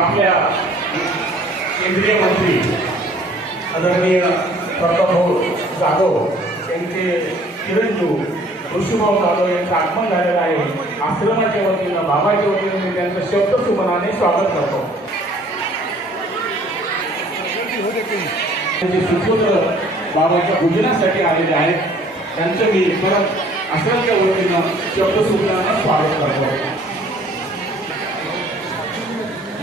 आपल्या केंद्रीय मंत्री आदरणीय प्रतापभाऊ जाधव यांचे चिरंजीव ऋषीभाऊ जाधव यांचं आगमन झालेलं आहे. आश्रमाच्या वतीनं बाबाच्या वतीनं मी त्यांचं शब्द सुमनाने स्वागत करतो. सुपुत्र बाबाच्या पूजनासाठी आलेले आहेत त्यांचं मी परत आश्रमच्या वतीनं शब्दसुमनाने स्वागत करतो.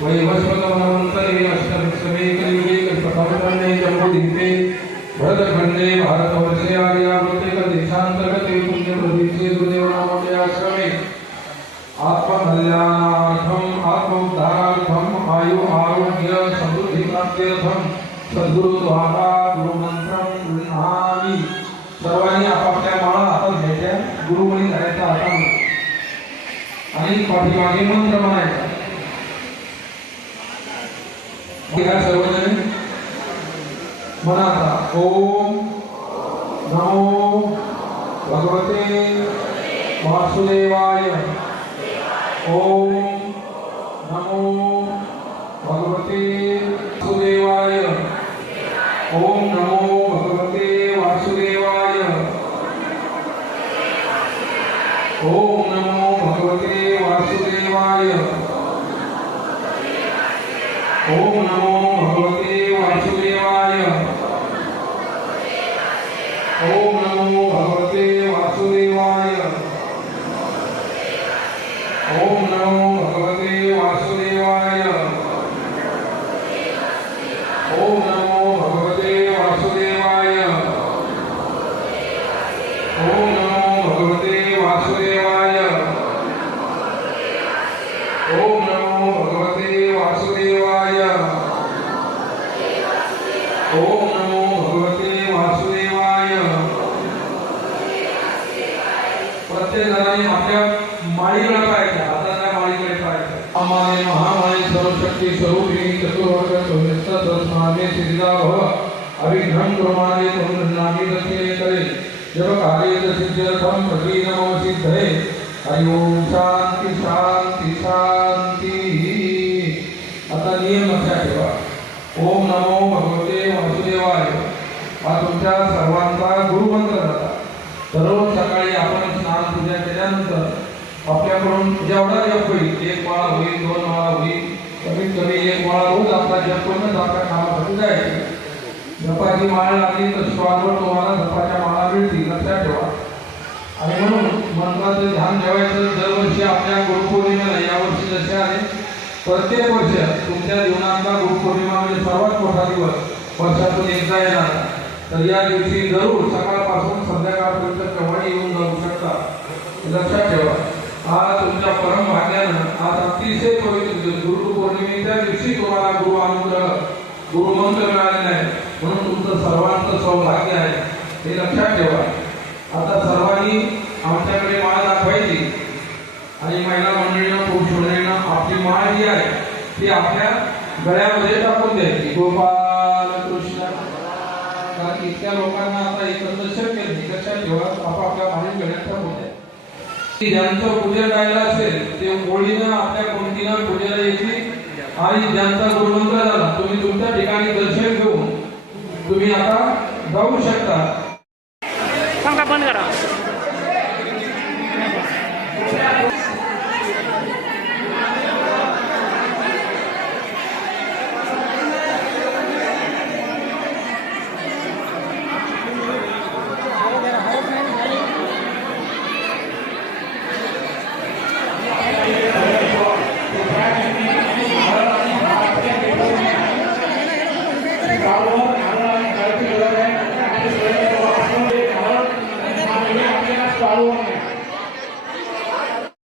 वैवस्वतमनवन्तरे अष्टभिक्षवेकयुगे कल्पसमुद्रणे जम्बुदीपे भरतखण्डे भारतवर्षे आर्यावर्तिकदेशान्तर्गते पुण्यप्रदेशे गुरुदेवनामके आश्रमे. आत्मकल्याणार्थम् आत्मोद्धारार्थम् आयु आरोग्य समृद्धिप्राप्त्यर्थं सद्गुरुद्वारा गुरुमन्त्रं गृह्णामि सर्वांनी आपापल्या माळा हातात घ्यायच्या गुरुमणी करायचा हातात आणि पाठीमागे मंत्र म्हणायचं. या सर्वजण म्हणाचा ओम नमो भगवते वासुदेवाय। ओम नमो भगवते वासुदेवाय। ओम नमो भगवते वासुदेवाय। ओम नमो Om Namo Bhagavate Vasudevaya प्रत्येक जणांनी आपल्या माळीकडे पाहायचं हाताच्या माळीकडे पाहायचं. अमाने महामाने सर्वशक्ती स्वरूपी चतुर्वर्ग चौरस्त सिद्धा भव अभिघ्नं कुर्माने तरुणानी दक्षिणे करे जब कार्य सिद्ध्यर्थम प्रति नमो सिद्धे हरि शांती शांती शांती आता नियम लक्षात ठेवा. ओम नमो भगवते वासुदेवाय. हा तुमच्या सर्वांचा गुरुमंत्र झाला दररोज सकाळी आपण स्नान झाल्यानंतर आपल्याकडून जेवढा जप होईल एक माळा होईल दोन माळा होईल कमीत कमी एक माळा रोज आपला जप करूनच आपल्या कामासाठी जायचे जपाची माळ लागली तर श्वासवर तुम्हाला जपाच्या माळा मिळतील लक्षात ठेवा. आणि म्हणून मंत्राचं ध्यान ठेवायचं दरवर्षी आपल्या गुरुपौर्णिमेला यावर्षी जसे आहे प्रत्येक वर्ष तुमच्या जीवनातला गुरुपौर्णिमा म्हणजे सर्वात मोठा दिवस वर्षातून एकदा येणार. तर या दिवशी जरूर सकाळपासून संध्याकाळपर्यंत केव्हाही येऊन जाऊ शकता हे लक्षात ठेवा. आज तुमच्या परम भाग्यानं आज अतिशय पवित्र गुरु पौर्णिमेच्या दिवशी तुम्हाला गुरु अनुग्रह गुरुमंत्र मिळालेला आहे. म्हणून तुमचं सर्वांचं सौभाग्य आहे. हे लक्षात ठेवा. आता सर्वांनी आमच्याकडे माळ दाखवायची. आणि महिला मंडळीनं पुरुष मंडळीनं आपली माळ जी आहे ती आपल्या गळ्यामध्ये टाकून द्यायची. गोपाल कृष्ण. कारण इतक्या लोकांना आता एकत्र शक्य नाही. लक्षात ठेवा. आपापल्या माळी गळ्यात टाकून ज्यांचं पूजन राहिलं असेल ते होळीनं आपल्या कोणतीनं पूजेला येतील? आणि ज्यांचा गुरुमंत्र झाला तुम्ही तुमच्या ठिकाणी दर्शन घेऊन तुम्ही आता जाऊ शकता. बंद करा. Amen.